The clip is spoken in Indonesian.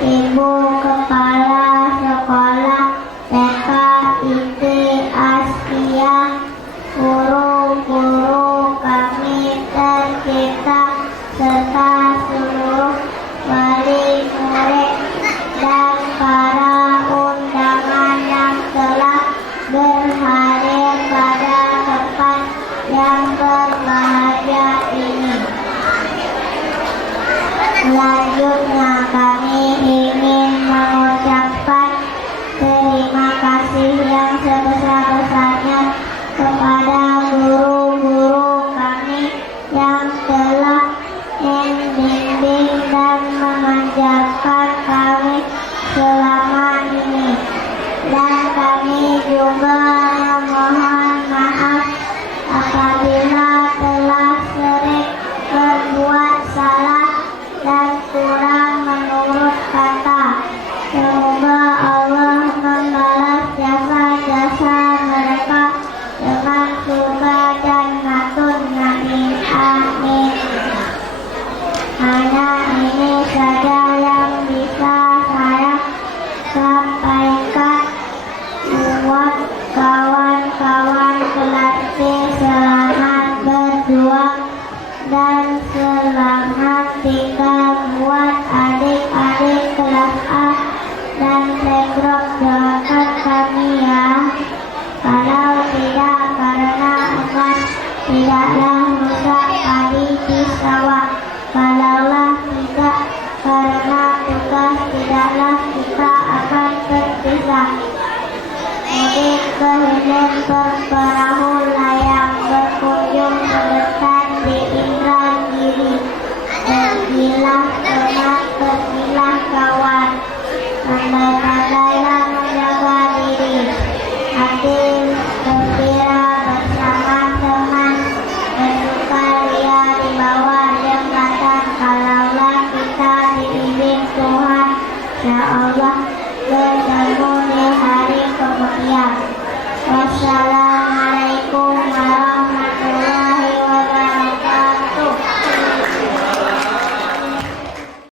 Ibu kepala sekolah TK IT Askia, guru-guru kami tercinta, serta seluruh wali murid dan para undangan yang telah berhadir pada tempat yang berbahagia ini. Selanjutnya kami ingin mengucapkan terima kasih yang sebesar-besarnya kepada guru-guru kami yang telah membimbing dan mengajarkan kami selama ini. Dan kami juga memohon maaf apabila telah sering berbuat salah dan kurang menurut kata. Semoga Allah membalas jasa-jasa mereka dengan surga Jannatun Na'im. Amin. Hanya ini saja yang bisa saya sampaikan buat kawan-kawan kelas B. Selamat berjuang dan selamat tinggal buat adik-adik kelas A dan Playground. Doakan kami ya. Kalau tidak karena emas, tidaklah rusak padi di sawah. Kalaulah tidak karena tugas, tidaklah kita akan terpisah. Mudik ke hilir berperahu layang, berkunjung sebentar di Indragiri. Pergilah teman, pergilah kawan, pandai-pandailah menjaga diri. Hati gembira bersama teman, bersukaria di bawah jembatan. Kalaulah kita dibimbing Tuhan, ya Allah bertemu di hari kemudian. Wassalam.